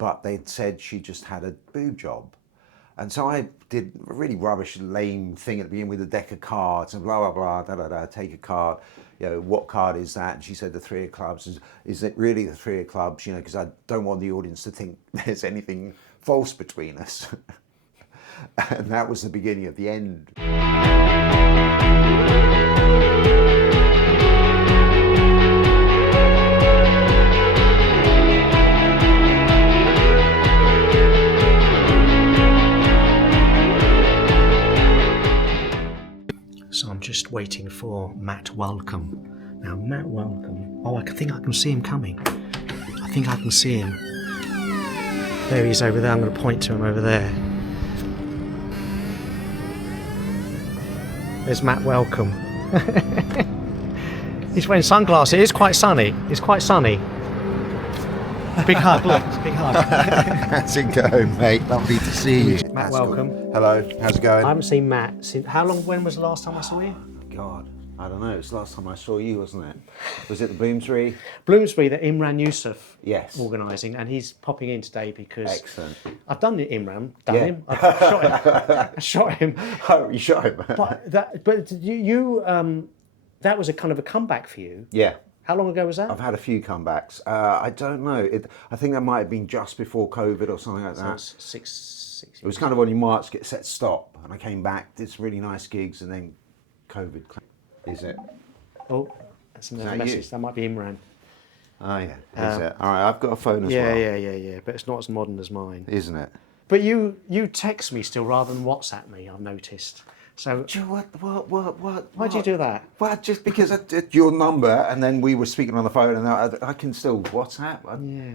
but they'd said she just had a boob job. And so I did a really rubbish, lame thing at the beginning with a deck of cards and blah, blah, blah, da, da, da, take a card. What card is that? And she said the 3 of clubs. Is it really the 3 of clubs? Because I don't want the audience to think there's anything false between us. And that was the beginning of the end. So I'm just waiting for Matt Welcome. Now Matt Welcome, I think I can see him coming. I think I can see him. There he is over there, I'm going to point to him over there. There's Matt Welcome. He's wearing sunglasses, it is quite sunny. It's quite sunny. Big hug, look, big hug. How's it going, mate? Lovely to see you. Matt, welcome. Cool. Hello, how's it going? I haven't seen Matt since, when was the last time I saw you? God, I don't know, it's the last time I saw you, wasn't it? Was it the Bloomsbury? Bloomsbury that Imran Yusuf organising, and he's popping in today because excellent. I've done it, Imran, him. I've shot him. I shot him. Oh, you shot him? but you that was a kind of a comeback for you. Yeah. How long ago was that? I've had a few comebacks. I don't know. I think that might have been just before COVID or something like that. Six it was kind of on your marks, get set, stop. And I came back, did some really nice gigs, and then COVID. Is it? Oh, that's another message. That might be Imran. Oh, yeah. Is it? All right, I've got a phone as well. Yeah. But it's not as modern as mine. Isn't it? But you text me still rather than WhatsApp me, I've noticed. So what? Why'd you do that? Well, just because I did your number and then we were speaking on the phone and I can still WhatsApp.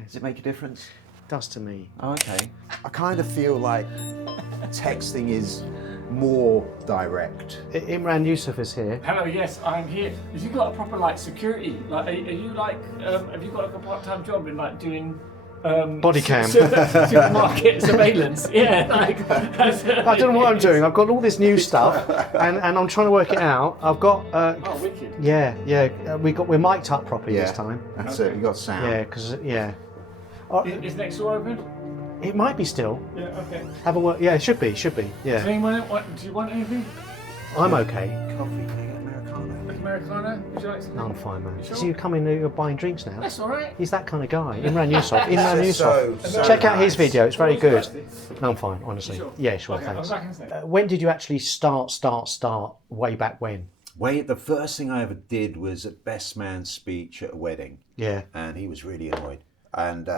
Does it make a difference? It does to me. Oh, okay. I kind of feel like texting is more direct. Imran Yusuf is here. Hello, yes, I'm here. Have you got a proper security? Are you have you got a part-time job in doing body cam, supermarket surveillance? Yeah, I don't know what I'm doing. I've got all this new stuff, and I'm trying to work it out. I've got. Oh, wicked. Yeah. We're mic'd up properly this time. That's it. We got sound. Yeah, because Is next door open? It might be still. Yeah. Okay. Have a work. Yeah, it should be. Yeah. Do you want anything? I'm okay. Coffee, Americano? Would you like some? No, I'm fine, man. Sure? So you're coming, you're buying drinks now? That's all right. He's that kind of guy. Imran Yusuf. So check out his nice. video. It's very good. No, I'm fine, honestly. Sure? Yeah, sure. Okay, Thanks. I'm back in a second. When did you actually start? Way back when? The first thing I ever did was a best man speech at a wedding. Yeah. And he was really annoyed. And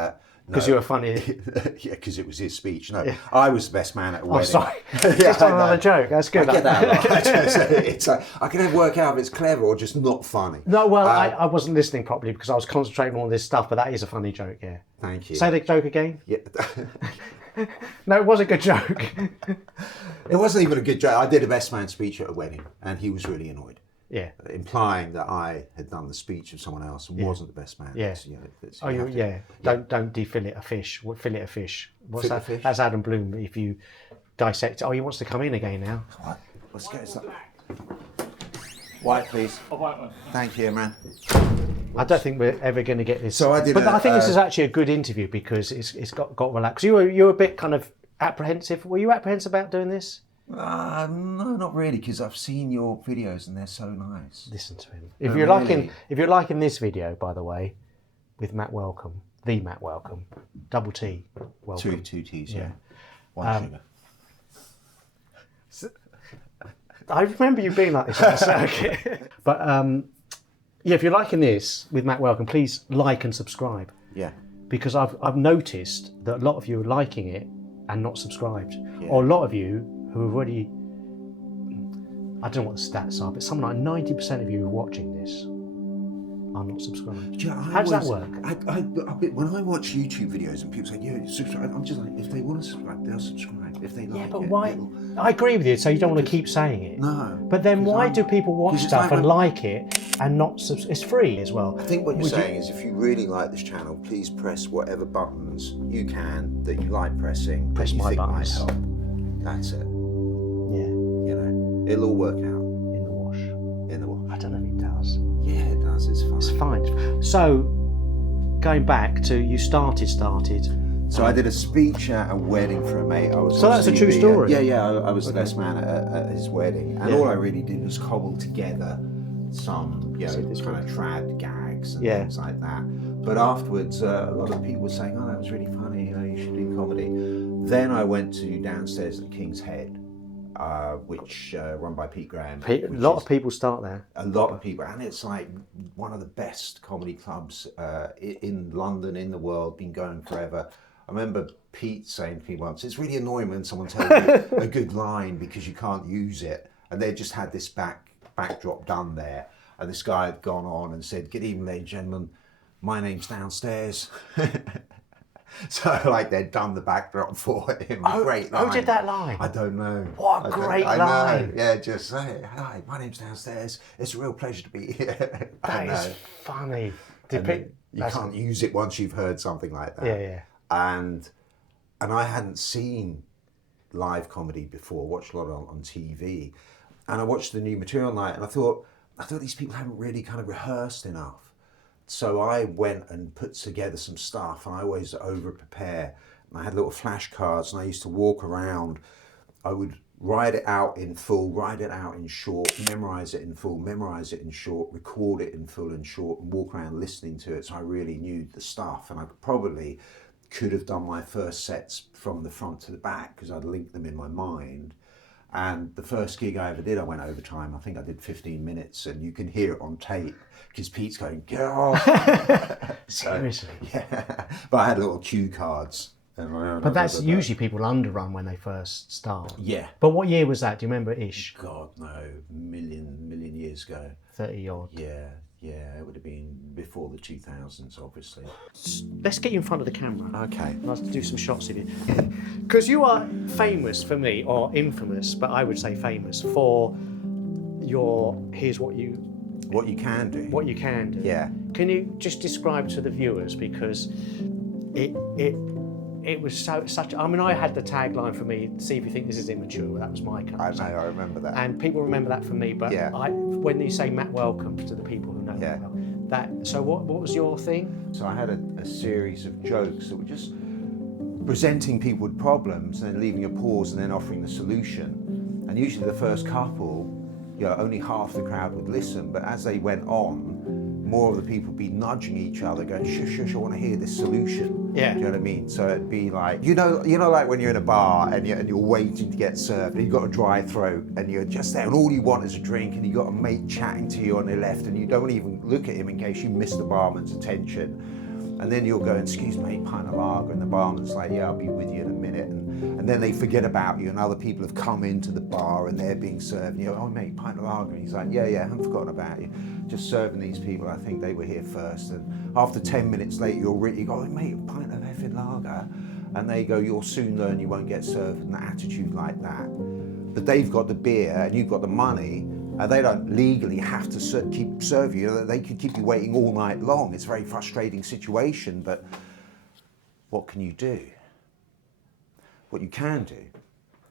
because you were funny. Yeah, because it was his speech. No, I was the best man at a wedding. Oh, sorry. Just another joke. That's good. I get that. It's I can never work out if it's clever or just not funny. No, well, I wasn't listening properly because I was concentrating on all this stuff, but that is a funny joke, yeah. Thank you. Say the joke again. Yeah. No, it was a good joke. It wasn't even a good joke. I did a best man speech at a wedding and he was really annoyed. Yeah. Implying that I had done the speech of someone else and wasn't the best man. Yeah. Don't defillet a fish. Fillet a fish. What's that? Fish? That's Adam Bloom. If you dissect it. Oh, he wants to come in again now. What? Let's get it. White, please. A white one. Thank you, man. I don't think we're ever going to get this. So I did. But I think this is actually a good interview because it's got relaxed. You were a bit kind of apprehensive. Were you apprehensive about doing this? No, not really, because I've seen your videos and they're so nice. Listen to him. If you're liking this video, by the way, with Matt Welcome, the Matt Welcome, double T, welcome. Two T's, yeah. One sugar. I remember you being like this on the circuit. But if you're liking this with Matt Welcome, please like and subscribe. Yeah. Because I've noticed that a lot of you are liking it and not subscribed, or a lot of you who have already, I don't know what the stats are, but something like 90% of you who are watching this are not subscribed. How does that work? When I watch YouTube videos and people say, subscribe, I'm just like, if they want to subscribe, they'll subscribe. If they like it. But why? I agree with you, so you don't want to keep saying it. No. But then why do people watch stuff and like it and not subscribe? It's free as well. I think what you're saying is if you really like this channel, please press whatever buttons you can that you like pressing. Press my buttons. Might help. That's it. Yeah. It'll all work out. In the wash. I don't know if it does. Yeah, it does. It's fine. It's fine. So, going back to you started. So I did a speech at a wedding for a mate. I was So on that's a true TV. story? Yeah. I was the best man at his wedding, and Yeah. all I really did was cobble together some, this kind of trad gags and Yeah. things like that. But afterwards, a lot of people were saying, "Oh, that was really funny. You should do comedy." Then I went to downstairs at the King's Head, which run by Pete Graham. A lot of people start there. A lot of people, and it's like one of the best comedy clubs in London, in the world, been going forever. I remember Pete saying to me once, "It's really annoying when someone tells you a good line because you can't use it," and they just had this backdrop done there, and this guy had gone on and said, "Good evening, ladies and gentlemen, my name's downstairs." So like they'd done the backdrop for him. Great line. Who did that line? I don't know. What a great line. I know. Yeah, just say, "Hi, my name's downstairs. It's a real pleasure to be here." That is funny. You can't use it once you've heard something like that. Yeah. And I hadn't seen live comedy before. Watched a lot on TV, and I watched the new material night, and I thought these people haven't really kind of rehearsed enough. So I went and put together some stuff, and I always over-prepare. And I had little flashcards, and I used to walk around. I would write it out in full, write it out in short, memorize it in full, memorize it in short, record it in full and short, and walk around listening to it. So I really knew the stuff, and I probably could have done my first sets from the front to the back because I'd linked them in my mind. And the first gig I ever did, I went overtime. I think I did 15 minutes, and you can hear it on tape because Pete's going, "Get off." Seriously? Yeah. But I had little cue cards. But that's usually people underrun when they first start. Yeah. But what year was that? Do you remember ish? God, no, million years ago. 30 odd. Yeah, it would have been before the 2000s, obviously. Let's get you in front of the camera. Okay. I'd like to do some shots of you. Because you are famous for me, or infamous, but I would say famous for your here's what you can do. What you can do. Yeah. Can you just describe to the viewers, because it was such. I mean, I had the tagline for me, "See if you think this is immature." That was my kind. I remember that. And people remember that from me. But Yeah. when you say Matt Welcome, to the people who know Yeah. that. So what was your thing? So I had a series of jokes that were just presenting people with problems and then leaving a pause and then offering the solution. And usually the first couple, only half the crowd would listen. But as they went on, more of the people would be nudging each other, going, "Shush, I want to hear this solution." Yeah. Do you know what I mean? So it'd be like, like when you're in a bar and you're waiting to get served and you've got a dry throat and you're just there and all you want is a drink and you've got a mate chatting to you on the left and you don't even look at him in case you miss the barman's attention. And then you'll go, "Excuse me, pint of lager," and the barman's like, "Yeah, I'll be with you in a minute." And then they forget about you and other people have come into the bar and they're being served and you go, "Oh mate, pint of lager," and he's like, yeah, I haven't forgotten about you. Just serving these people, I think they were here first. And after 10 minutes later, you go, "Oh mate, a pint of effing lager." And they go, "You'll soon learn you won't get served," an attitude like that. But they've got the beer and you've got the money, and they don't legally have to keep serving you. They could keep you waiting all night long. It's a very frustrating situation, but what can you do? What you can do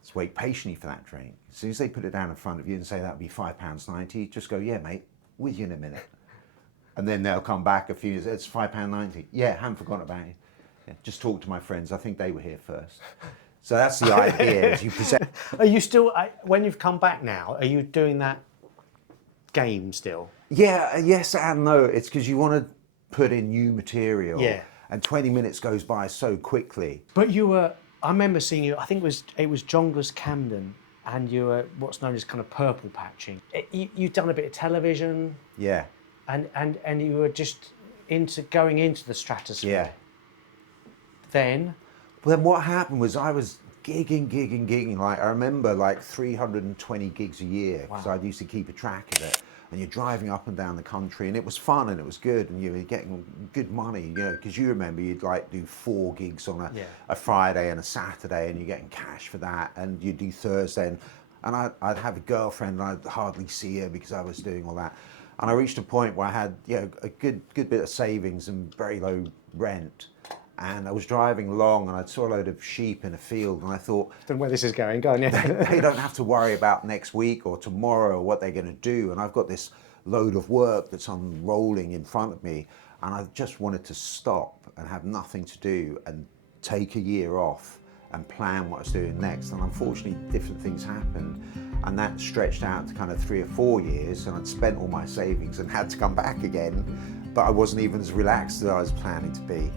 is wait patiently for that drink. As soon as they put it down in front of you and say that'll be £5.90, just go, "Yeah, mate, with you in a minute." And then they'll come back a few years, "It's £5.90. Yeah, haven't forgotten about you. Yeah, just talk to my friends. I think they were here first." So that's the idea. As you present. Are you still, when you've come back now, are you doing that game still? Yeah, yes and no. It's because you want to put in new material. Yeah. And 20 minutes goes by so quickly. But I remember seeing you, I think it was Jongleurs Camden, and you were what's known as kind of purple patching. You'd done a bit of television. Yeah. And you were just going into the stratosphere. Yeah. Then what happened was I was gigging. Like I remember 320 gigs a year because I used to keep a track of it. And you're driving up and down the country, and it was fun and it was good, and you were getting good money, because you remember you'd do 4 gigs on a Friday and a Saturday, and you're getting cash for that, and you'd do Thursday, and I'd have a girlfriend, and I'd hardly see her because I was doing all that, and I reached a point where I had a good bit of savings and very low rent. And I was driving along and I saw a load of sheep in a field and I thought, I don't know where this is going. Go on, yeah. They don't have to worry about next week or tomorrow or what they're going to do. And I've got this load of work that's unrolling in front of me. And I just wanted to stop and have nothing to do and take a year off and plan what I was doing next. And unfortunately, different things happened. And that stretched out to kind of 3 or 4 years, and I'd spent all my savings and had to come back again, but I wasn't even as relaxed as I was planning to be.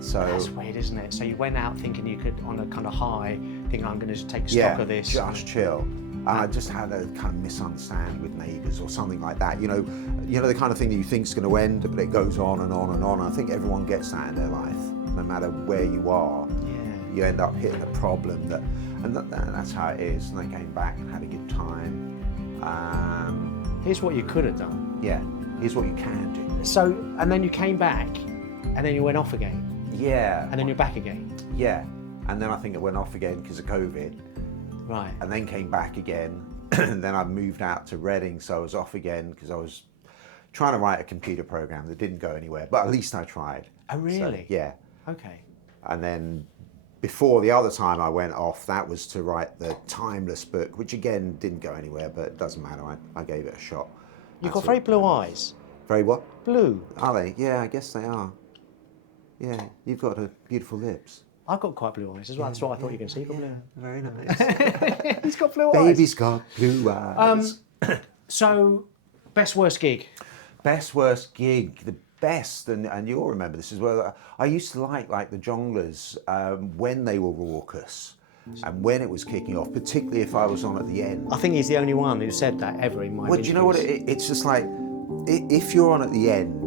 So That's weird, isn't it? So you went out thinking you could, on a kind of high, thinking I'm going to take stock of this. Just chill. And I just had a kind of misunderstanding with neighbours or something like that. You know the kind of thing that you think is going to end, but it goes on and on and on. I think everyone gets that in their life, no matter where you are. Yeah. You end up hitting a problem and that's how it is. And I came back and had a good time. Here's what you could have done. Yeah, here's what you can do. So, and then you came back, and then you went off again, Yeah. and then you're back again. Yeah. And then I think it went off again because of COVID. Right. And then came back again. And then I moved out to Reading, so I was off again because I was trying to write a computer program that didn't go anywhere, but at least I tried. Oh, really? So, yeah. Okay. And then before the other time I went off, that was to write the Timeless book, which again didn't go anywhere, but it doesn't matter. I gave it a shot. You've That's got very all. blue eyes. Very what? Blue. Are they? Yeah, I guess they are. Yeah, you've got beautiful lips. I've got quite blue eyes as well. That's what I thought you were going to say. You've got blue. Very nice. He's got blue eyes. Baby's got blue eyes. So, best worst gig? Best worst gig, the best, and you'll remember this as well. I used to like the jonglers when they were raucous and when it was kicking off, particularly if I was on at the end. I think he's the only one who said that ever in my Well, do you know what? interviews. It's just like if you're on at the end.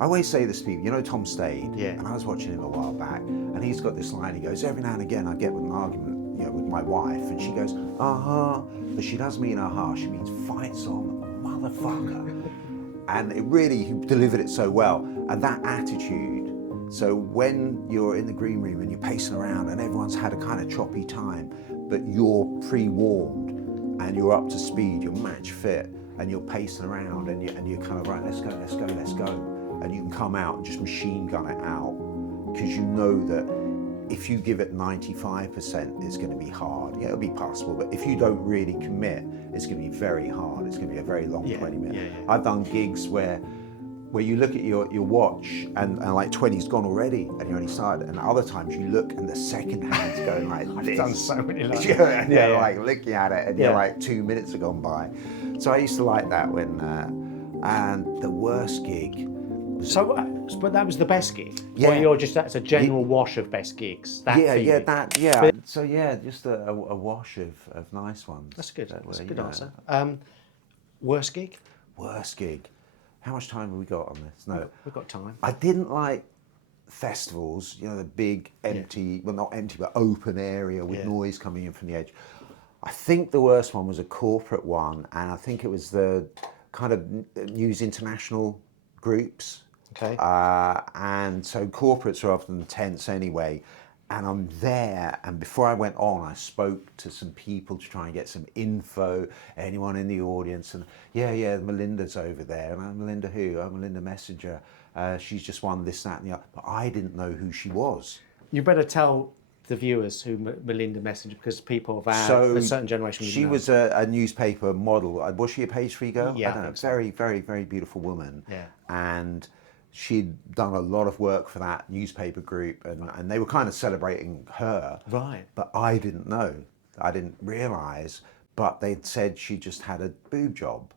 I always say this to people. You know Tom Stade? Yeah. And I was watching him a while back, and he's got this line. He goes, every now and again I get with an argument, with my wife, and she goes, but she doesn't mean she means fights on, motherfucker. And it really, he delivered it so well. And that attitude, so when you're in the green room and you're pacing around and everyone's had a kind of choppy time, but you're pre-warned and you're up to speed, you're match fit, and you're pacing around and you're kind of, right, let's go. And you can come out and just machine gun it out, because you know that if you give it 95%, it's going to be hard. Yeah, it'll be possible, but if you don't really commit, it's going to be very hard. It's going to be a very long 20 minutes. Yeah. I've done gigs where you look at your watch and like 20's gone already and you only started, and other times you look and the second hand's going like I've this. done so many like and that. you're like looking at it and Yeah. you're like 2 minutes have gone by. So I used to like that when, and the worst gig. So, but that was the best gig? Yeah. Or that's a general wash of best gigs? That feeling? So yeah, just a wash of nice ones. That's good. that That's a were, good you know, answer. Worst gig? Worst gig. How much time have we got on this? No. We've got time. I didn't like festivals, the big empty, well not empty, but open area with noise coming in from the edge. I think the worst one was a corporate one, and I think it was the kind of News International groups. Okay. And so corporates are often tense anyway. And I'm there, and before I went on, I spoke to some people to try and get some info, anyone in the audience, and Melinda's over there. And I'm Melinda who? I'm Melinda Messenger. She's just won this, that, and the other. But I didn't know who she was. You better tell the viewers who Melinda Messenger, because people of a certain generation would she know. was a newspaper model. Was she a page 3 girl? Yeah, I don't know. think so. Very, very, very beautiful woman. Yeah. And she'd done a lot of work for that newspaper group, and they were kind of celebrating her. Right. But I didn't know. I didn't realise. But they'd said she just had a boob job.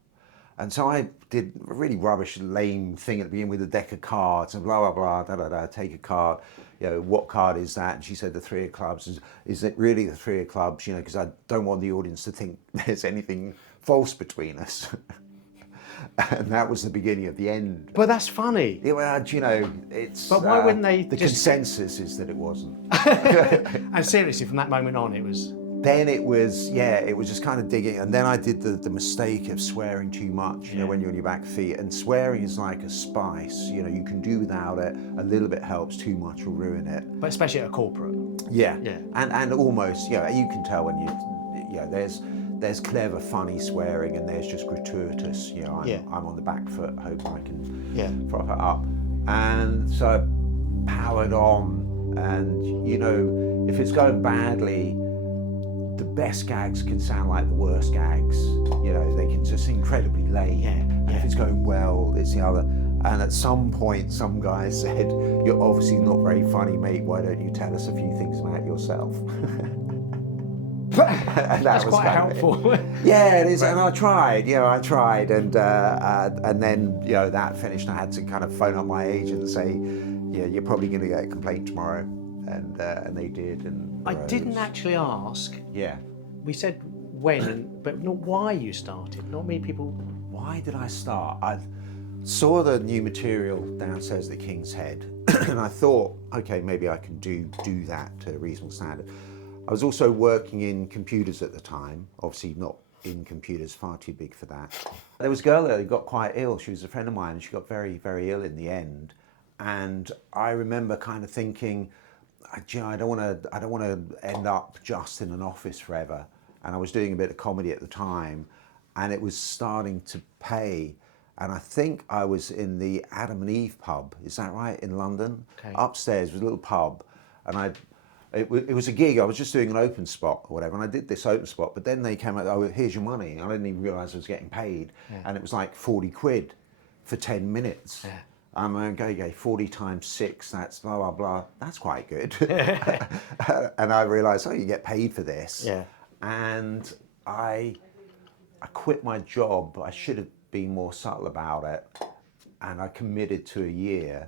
And so I did a really rubbish, lame thing at the beginning with a deck of cards and blah, blah, blah, take a card. What card is that? And she said the 3 of clubs. Is it really the 3 of clubs? Because I don't want the audience to think there's anything false between us. And that was the beginning of the end. But that's funny. Yeah, well, it's... But why wouldn't they The just... consensus is that it wasn't. And seriously, from that moment on, it was... Then it was just kind of digging. And then I did the mistake of swearing too much, when you're on your back feet. And swearing is like a spice. You can do without it. A little bit helps. Too much will ruin it. But especially at a corporate. Yeah. Yeah. And almost, you can tell when there's clever, funny swearing, and there's just gratuitous. I'm on the back foot, hoping I can prop it up. And so I powered on, and if it's going badly, the best gags can sound like the worst gags. They can just incredibly late. And if it's going well, it's the other. And at some point, some guy said, "You're obviously not very funny, mate. Why don't you tell us a few things about yourself?" And That's was quite kind of helpful. yeah, it is, and I tried, and then that finished. I had to kind of phone up my agent and say, "Yeah, you're probably going to get a complaint tomorrow," and they did. And I didn't actually ask. Yeah. We said when, but not why you started. Not many people. Why did I start? I saw the new material downstairs at the King's Head, and I thought, okay, maybe I can do that to a reasonable standard. I was also working in computers at the time, obviously not in computers, far too big for that. There was a girl there who got quite ill. She was a friend of mine, and she got very, very ill in the end. And I remember kind of thinking, I don't want to end up just in an office forever. And I was doing a bit of comedy at the time, and it was starting to pay. And I think I was in the Adam and Eve pub, is that right, in London? Okay. Upstairs was a little pub, and it was a gig. I was just doing an open spot or whatever, and I did this open spot, but then they came out, "Oh, here's your money." I didn't even realise I was getting paid, and it was like 40 quid for 10 minutes. Yeah. I'm going, okay, 40 times 6, that's blah, blah, blah. That's quite good. And I realised, oh, you get paid for this. Yeah. And I quit my job. I should have been more subtle about it. And I committed to a year.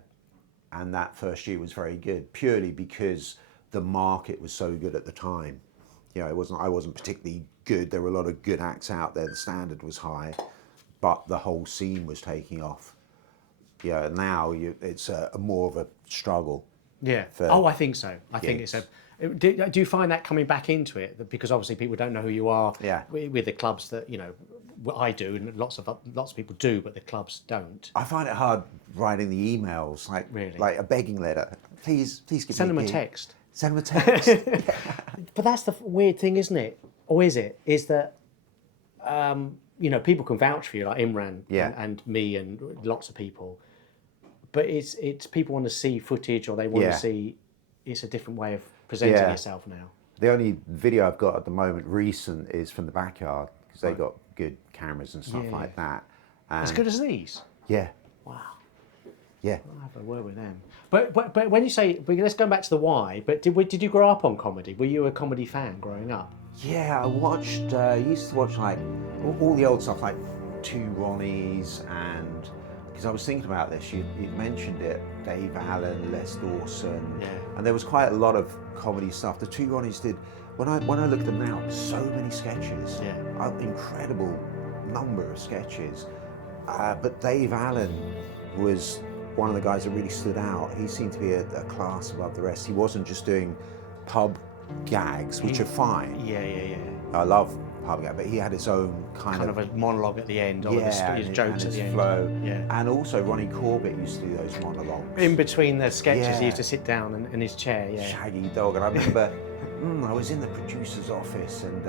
And that first year was very good, purely because the market was so good at the time. I wasn't particularly good. There were a lot of good acts out there. The standard was high, but the whole scene was taking off. Now it's more of a struggle. Yeah. I think so. I think it's a. Do you find that coming back into it? Because obviously people don't know who you are. Yeah. With the clubs that what I do, and lots of people do, but the clubs don't. I find it hard writing the emails, like a begging letter. Please give Send me them a text. Send them a text. But that's the weird thing, isn't it? Or is it? Is that people can vouch for you, like Imran and me and lots of people. But it's people want to see footage, or they want to see. It's a different way of presenting yourself now. The only video I've got at the moment recent is from the backyard, because they got good cameras and stuff like that. As good as these? Yeah. Wow. Yeah. I'll have a word with them. But when you say, let's go back to the why. But did you grow up on comedy? Were you a comedy fan growing up? Yeah, I used to watch like all the old stuff, like Two Ronnies, and because I was thinking about this, you'd mentioned it, Dave Allen, Les Dawson, and there was quite a lot of comedy stuff. The Two Ronnies did, when I look at them now, so many sketches, incredible number of sketches. But Dave Allen was one of the guys that really stood out. He seemed to be a class above the rest. He wasn't just doing pub gags, which are fine. Yeah. I love pub gags, but he had his own kind of a monologue at the end, or his jokes at the end. Flow. Yeah. And also Ronnie Corbett used to do those monologues. In between the sketches, he used to sit down in his chair. Yeah. Shaggy dog, and I remember I was in the producer's office, and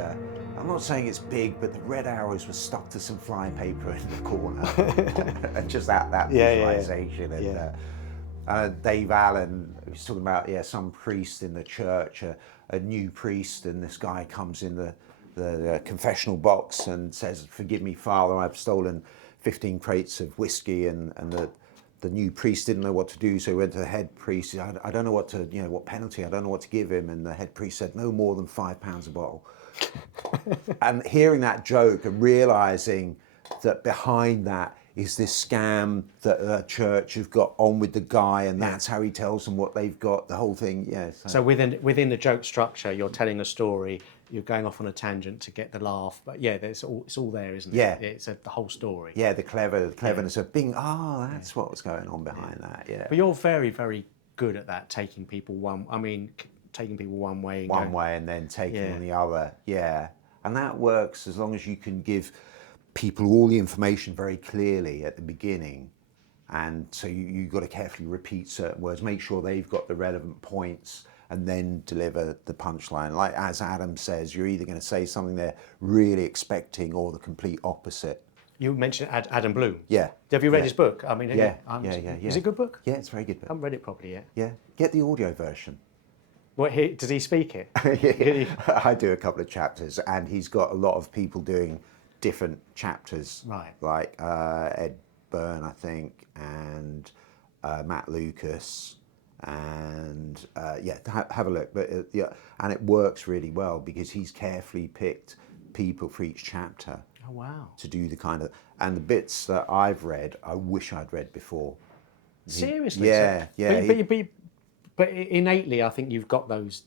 I'm not saying it's big, but the red arrows were stuck to some flypaper in the corner, and just that visualization. And Dave Allen was talking about some priest in the church, a new priest, and this guy comes in the confessional box and says, "Forgive me, Father, I've stolen 15 crates of whiskey," and the new priest didn't know what to do, so he went to the head priest. He said, I don't know what to, what penalty, I don't know what to give him. And the head priest said, "No more than £5 a bottle." And hearing that joke and realising that behind that is this scam that the church have got on with the guy, and that's how he tells them what they've got, the whole thing, So within the joke structure, you're telling a story, you're going off on a tangent to get the laugh, but it's all there, isn't it? Yeah. It's the whole story. Yeah, the cleverness of being, that's what was going on behind that, But you're very, very good at that, taking people one way and way and then taking on the other, and that works as long as you can give people all the information very clearly at the beginning, and so you've got to carefully repeat certain words, make sure they've got the relevant points, and then deliver the punchline. Like as Adam says, you're either going to say something they're really expecting or the complete opposite. You mentioned Adam Bloom. Yeah. Have you read his book? I mean, yeah. Is it a good book? Yeah, it's a very good book. I haven't read it properly yet. Yeah, get the audio version. Does he speak it? I do a couple of chapters, and he's got a lot of people doing different chapters. Right. Like Ed Byrne, I think, and Matt Lucas, and have a look. But and it works really well because he's carefully picked people for each chapter. Oh wow! To do the kind of, and the bits that I've read, I wish I'd read before. Seriously? Yeah, yeah. But innately, I think you've got those.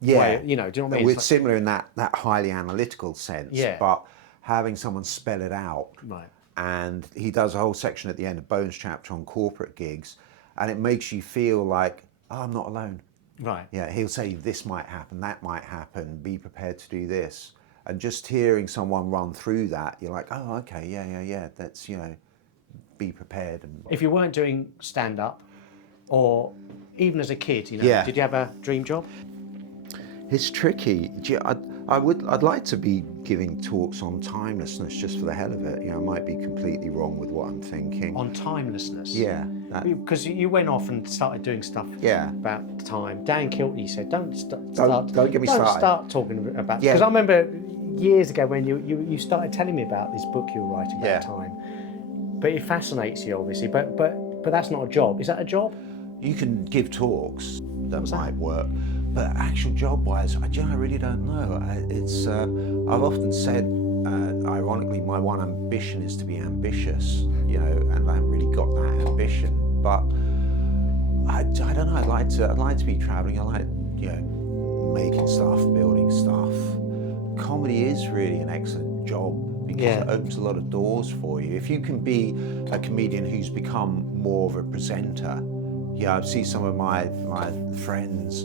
Yeah, way, you know, do you know what I mean? We're similar in that highly analytical sense. Yeah. But having someone spell it out. Right. And he does a whole section at the end of Bones' chapter on corporate gigs, and it makes you feel like, oh, I'm not alone. Right. Yeah, he'll say this might happen, that might happen, be prepared to do this. And just hearing someone run through that, you're like, oh, okay, yeah, that's, be prepared. If you weren't doing stand-up, or even as a kid, did you have a dream job? It's tricky. I'd like to be giving talks on timelessness just for the hell of it. I might be completely wrong with what I'm thinking. On timelessness? Yeah. Because you went off and started doing stuff about time. Dan Kiltney said, don't get me started. Don't start talking about... Because I remember years ago when you started telling me about this book you were writing about time. But it fascinates you, obviously. But that's not a job. Is that a job? You can give talks that might work. But actual job-wise, I really don't know. I've often said, ironically, my one ambition is to be ambitious, and I haven't really got that ambition. But I don't know. I'd like to be traveling. I like, making stuff, building stuff. Comedy is really an excellent job because it opens a lot of doors for you. If you can be a comedian who's become more of a presenter, I see some of my friends.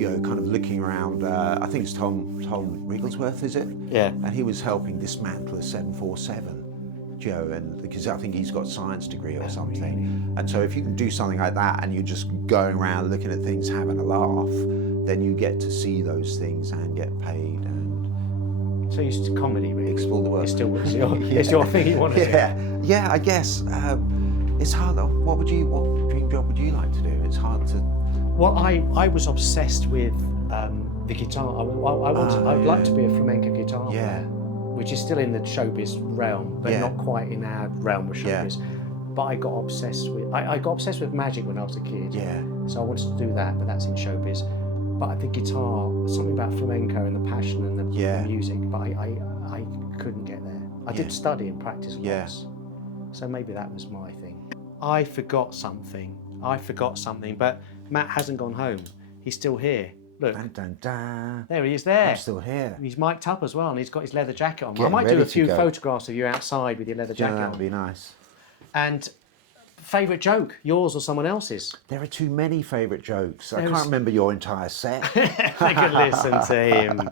Kind of looking around, I think it's Tom Wigglesworth, is it? Yeah. And he was helping dismantle a 747, and because I think he's got a science degree or something. Really? And so if you can do something like that and you're just going around looking at things, having a laugh, then you get to see those things and get paid. And so it's comedy, really. Explore the world. It's your thing you want to do. Yeah, I guess. It's hard. What dream job would you like to do? It's hard to... Well, I was obsessed with the guitar. I'd like to be a flamenco guitar player, which is still in the showbiz realm, but not quite in our realm of showbiz. But I got obsessed with magic when I was a kid. Yeah. So I wanted to do that, but that's in showbiz. But the guitar, something about flamenco and the passion and the music, but I couldn't get there. I did study and practice lots. So maybe that was my thing. I forgot something, but Matt hasn't gone home. He's still here. Look. Dun, dun, dun. There he is there. I'm still here. He's mic'd up as well, and he's got his leather jacket on. I might do a few photographs of you outside with your leather jacket on. That would be nice. And favourite joke, yours or someone else's? There are too many favourite jokes. I can't remember your entire set. They could listen to him.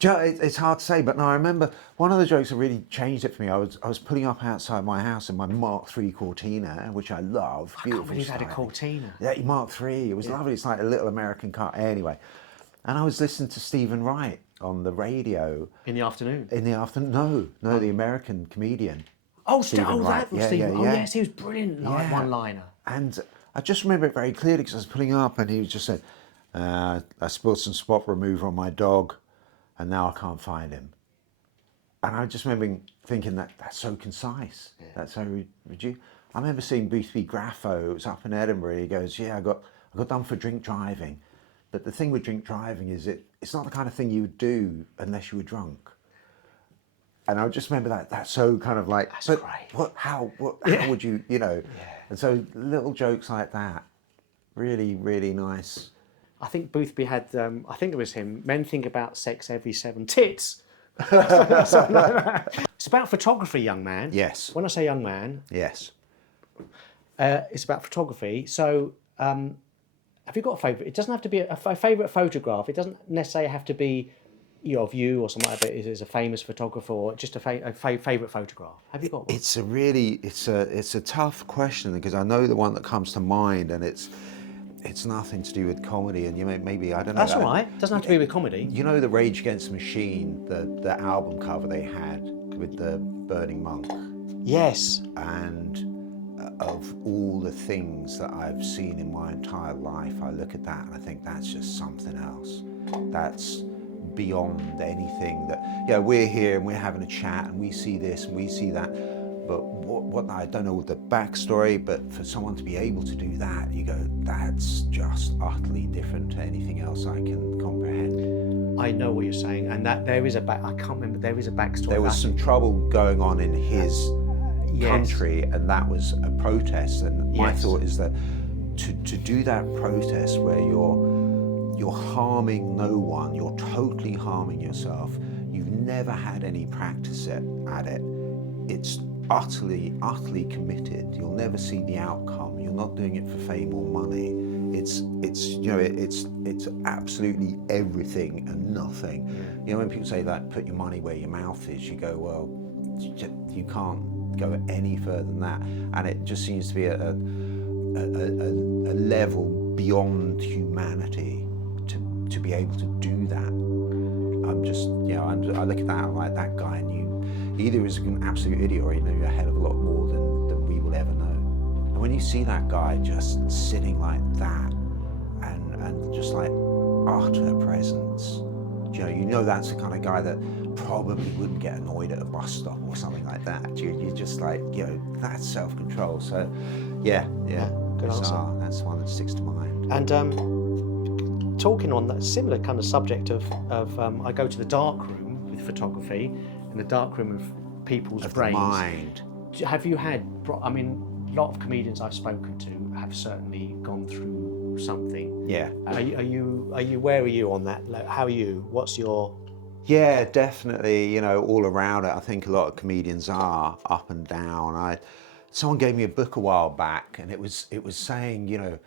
It's hard to say, but no, I remember one of the jokes that really changed it for me. I was pulling up outside my house in my Mark III Cortina, which I love. I can't believe you had a Cortina. Yeah, Mark III. It was lovely. It's like a little American car. Anyway, and I was listening to Stephen Wright on the radio. In the afternoon? In the afternoon. No, the American comedian. Oh, Stephen Wright. Stephen. Oh, yes, he was brilliant. One-liner. And I just remember it very clearly because I was pulling up and he was just saying, I spilled some spot remover on my dog. And now I can't find him. And I just remember thinking that's so concise. Yeah. That's so reduced. I remember seeing Boothby Graffo. It was up in Edinburgh. He goes, I got done for drink driving. But the thing with drink driving is it's not the kind of thing you would do unless you were drunk. And I just remember that's so kind of like, that's great. How would you, Yeah. And so little jokes like that, really, really nice. I think Boothby had, I think it was him, men think about sex every 7 tits. It's about photography, young man. Yes. When I say young man. Yes. It's about photography. So have you got a favourite? It doesn't have to be a favourite photograph. It doesn't necessarily have to be of you or something like that is a famous photographer or just a favourite photograph. Have you got one? It's a tough question because I know the one that comes to mind and it's nothing to do with comedy, and maybe I don't know. That's all right. It doesn't have to be with comedy. You know the Rage Against the Machine, the album cover they had with the burning monk. Yes. And of all the things that I've seen in my entire life, I look at that and I think that's just something else. That's beyond anything that. We're here and we're having a chat and we see this and we see that, but what what I don't know the backstory, but for someone to be able to do that, you go, that's just utterly different to anything else I can comprehend. I know what you're saying, and that there is I can't remember. There is a backstory. There was some trouble going on in his country, and that was a protest. And my thought is that to do that protest where you're harming no one, you're totally harming yourself. You've never had any practice at it. It's utterly committed. You'll never see the outcome. You're not doing it for fame or money. It's absolutely everything and nothing. You know, when people say that, put your money where your mouth is, you go, well, you can't go any further than that. And it just seems to be a level beyond humanity to be able to do that. I look at that like that guy, and you either is an absolute idiot or you know you're a hell of a lot more than we will ever know. And when you see that guy just sitting like that and just like utter presence, you know that's the kind of guy that probably wouldn't get annoyed at a bus stop or something like that. You're just like, that's self-control. So yeah, good answer. That's one that sticks to mind. And talking on that similar kind of subject of I go to the dark room with photography, in the dark room of people's brains. The mind. Have you had? I mean, a lot of comedians I've spoken to have certainly gone through something. Yeah. Are you? Where are you on that? Like, how are you? What's your? Yeah, definitely. All around it, I think a lot of comedians are up and down. Someone gave me a book a while back, and it was saying,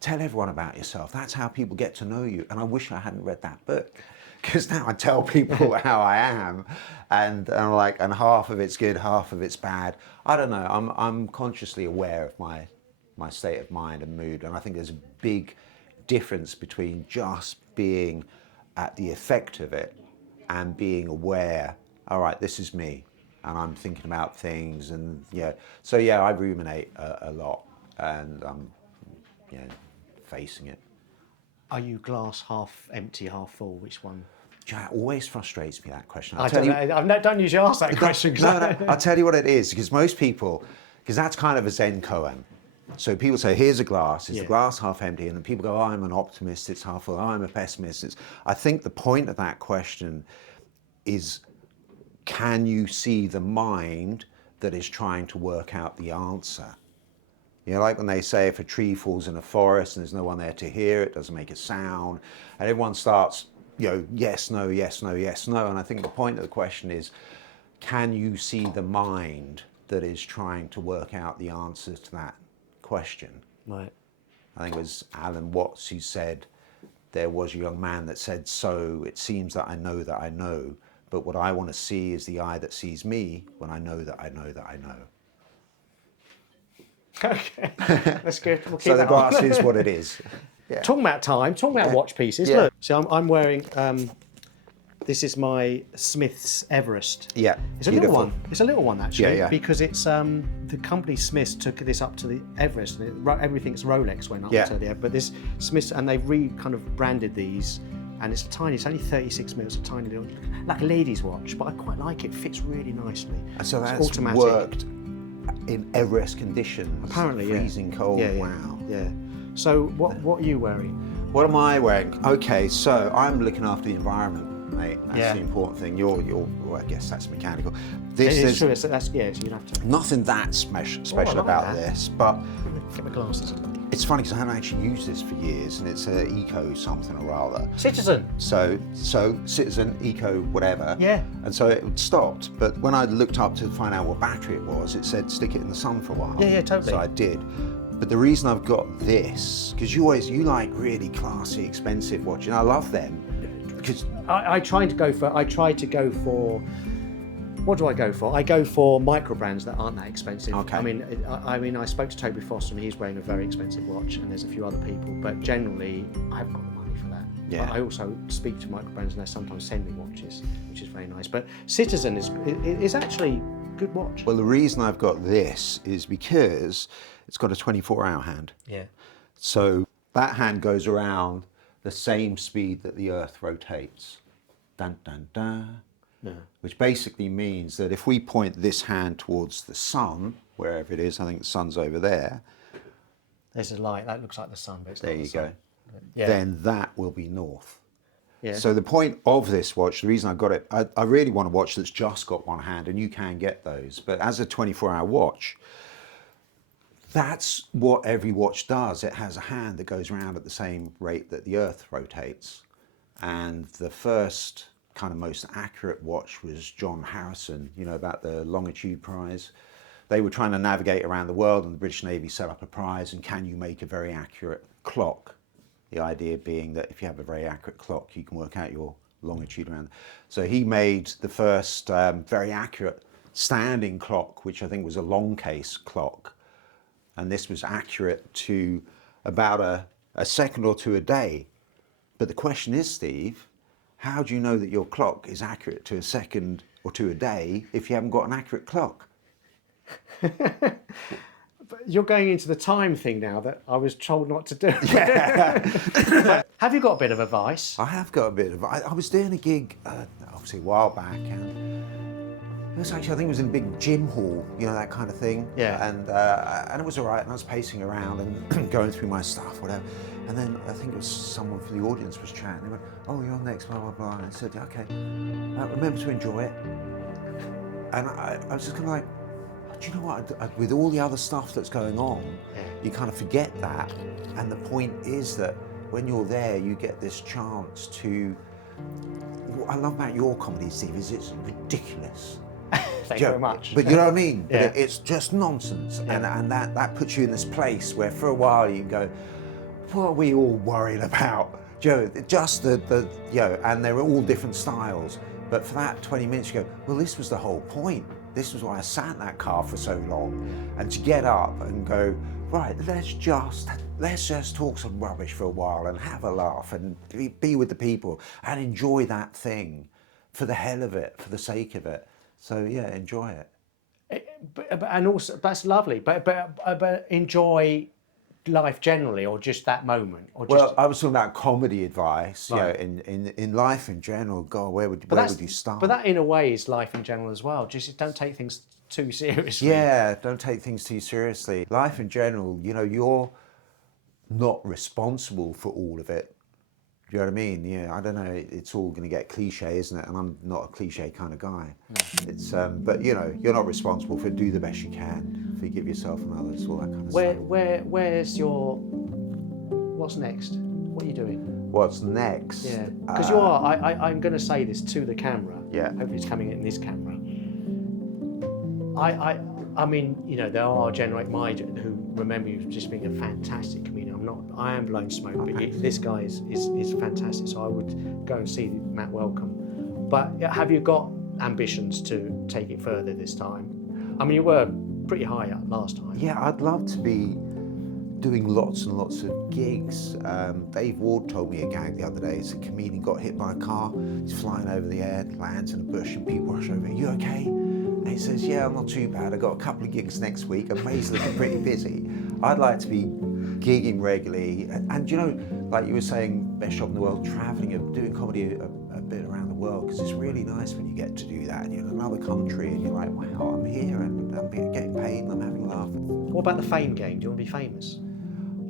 tell everyone about yourself. That's how people get to know you. And I wish I hadn't read that book, because now I tell people how I am, and I'm like, and half of it's good, half of it's bad. I don't know. I'm consciously aware of my state of mind and mood, and I think there's a big difference between just being at the effect of it and being aware. All right, this is me, and I'm thinking about things, and So I ruminate a lot, and I'm facing it. Are you glass half empty, half full? Which one? It always frustrates me, that question. I don't usually ask that question. No, I'll tell you what it is, because most people, because that's kind of a Zen koan. So people say, here's a glass, is the glass half empty? And then people go, I'm an optimist, it's half full. I'm a pessimist. I think the point of that question is, can you see the mind that is trying to work out the answer? Like when they say if a tree falls in a forest and there's no one there to hear it, doesn't make a sound, and everyone starts, yes, no, yes, no, yes, no. And I think the point of the question is, can you see the mind that is trying to work out the answer to that question? Right. I think it was Alan Watts who said, there was a young man that said, so it seems that I know, but what I want to see is the eye that sees me when I know that I know that I know. Okay, that's good. We'll keep So the that glass on. is what it is. Yeah. Talking about time, talking about watch pieces. Yeah. Look, so I'm wearing. This is my Smiths Everest. Yeah, it's a beautiful. little one. It's a little one actually. Yeah. Because it's the company Smiths took this up to the Everest. And everything's Rolex went up to the Everest, but this Smiths, and they've kind of branded these. And it's tiny. It's only 36 mils. A tiny little, like a lady's watch, but I quite like it. It fits really nicely. And so that's automatic. Worked in Everest conditions. Apparently, freezing cold. Yeah. Wow. Yeah. So what are you wearing? What am I wearing? Okay, so I'm looking after the environment, mate. That's the important thing. Well, I guess that's mechanical. This is true. So you'd have to. nothing that special like about that. this, but Get my glasses. it's funny because I haven't actually used this for years, and it's a eco something or other. Citizen. So Citizen, eco, whatever. Yeah. And so it stopped. But when I looked up to find out what battery it was, it said stick it in the sun for a while. Yeah, totally. So I did. But the reason I've got this, because you like really classy, expensive watches, and I love them. Because I try to go for. What do I go for? I go for micro brands that aren't that expensive. Okay. I mean, I spoke to Toby Foster, and he's wearing a very expensive watch, and there's a few other people. But generally, I've got the money for that. Yeah. I also speak to micro brands, and they sometimes send me watches, which is very nice. But Citizen is actually a good watch. well, the reason I've got this is because it's got a 24-hour hand. Yeah. So that hand goes around the same speed that the Earth rotates. Dun, dun, dun. which basically means that if we point this hand towards the sun, wherever it is, I think the sun's over there. There's a light that looks like the sun, but it's There not you the sun. go. Yeah. Then that will be north. Yeah. So the point of this watch, the reason I got it, I really want a watch that's just got one hand, and you can get those. But as a 24-hour watch, that's what every watch does. It has a hand that goes around at the same rate that the Earth rotates. And the first kind of most accurate watch was John Harrison, you know, about the longitude prize. They were trying to navigate around the world, and the British Navy set up a prize, and can you make a very accurate clock? The idea being that if you have a very accurate clock, you can work out your longitude around. So he made the first very accurate standing clock, which I think was a long case clock. And this was accurate to about a second or two a day. But the question is, Steve, how do you know that your clock is accurate to a second or two a day if you haven't got an accurate clock? But you're going into the time thing now that I was told not to do. Have you got a bit of advice? I have got a bit of. I was doing a gig, obviously a while back, and it was actually, I think it was in a big gym hall, you know, that kind of thing. Yeah. And it was all right, and I was pacing around and going through my stuff, whatever. And then I think it was someone from the audience was chatting. They went, "Oh, you're next, blah blah blah." And I said, "Okay, remember to enjoy it." And I was just kind of like, do you know what? With all the other stuff that's going on, you kind of forget that. And the point is that when you're there, you get this chance to. What I love about your comedy, Steve, is it's ridiculous. Thank you very much. But you know what I mean? Yeah. But it's just nonsense. And that puts you in this place where for a while you go, what are we all worried about? Joe, just the and they're all different styles. But for that 20 minutes you go, well, this was the whole point. This was why I sat in that car for so long. And to get up and go, right, let's just talk some rubbish for a while and have a laugh and be with the people and enjoy that thing for the hell of it, for the sake of it. So yeah, enjoy it. And also, that's lovely. But enjoy life generally, or just that moment, or just. Well, I was talking about comedy advice. Right. You know, in life in general. God, where would you start? But that, in a way, is life in general as well. Just don't take things too seriously. Yeah, don't take things too seriously. Life in general, you know, you're not responsible for all of it. Do you know what I mean? Yeah, I don't know. It's all going to get cliche, isn't it? And I'm not a cliche kind of guy. It's but you know, you're not responsible for it. Do the best you can. Forgive yourself and others. All that kind of stuff. Where's your? What's next? What are you doing? What's next? Yeah, because you are. I'm going to say this to the camera. Yeah. Hopefully, it's coming in this camera. I mean, you know, there are who remember you just being a fantastic comedian. I am blowing smoke, but this guy is fantastic. So I would go and see Matt Welcome. But have you got ambitions to take it further this time? I mean, you were pretty high up last time. Yeah, I'd love to be doing lots and lots of gigs. Dave Ward told me a gag the other day. It's a comedian got hit by a car. He's flying over the air, lands in a bush, and people rush over. Are you okay? And he says, yeah, I'm not too bad. I've got a couple of gigs next week. I'm basically pretty busy. I'd like to be gigging regularly. And you know, like you were saying, best job in the world, traveling and doing comedy a bit around the world, because it's really nice when you get to do that. And you're in another country and you're like, wow, I'm here and I'm getting paid and I'm having a laugh. What about the fame game? Do you want to be famous?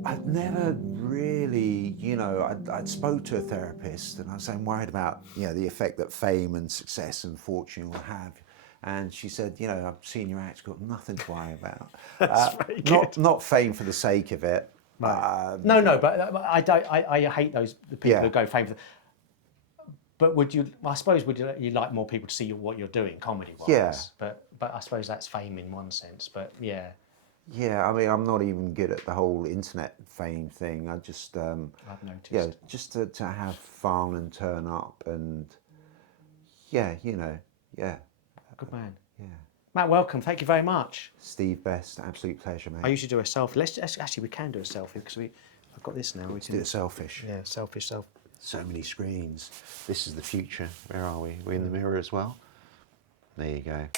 I've never really, you know, I'd spoke to a therapist and I was saying worried about, you know, the effect that fame and success and fortune will have. And she said, you know, I've seen your act, got nothing to worry about. That's very good. Not fame for the sake of it. Right. No, but I don't. I hate those people who go fame for. But would you? I suppose would you like more people to see what you're doing comedy-wise? Yeah. But I suppose that's fame in one sense. But yeah. Yeah, I mean, I'm not even good at the whole internet fame thing. I just, I've noticed. yeah, just to have fun and turn up and, yeah, you know, yeah. Good man. Yeah. Matt, welcome. Thank you very much. Steve Best, absolute pleasure, mate. I usually do a selfie. Actually, we can do a selfie because I've got this now. Let's do it selfish. Yeah, selfish self. So many screens. This is the future. Where are we? We're in the mirror as well. There you go.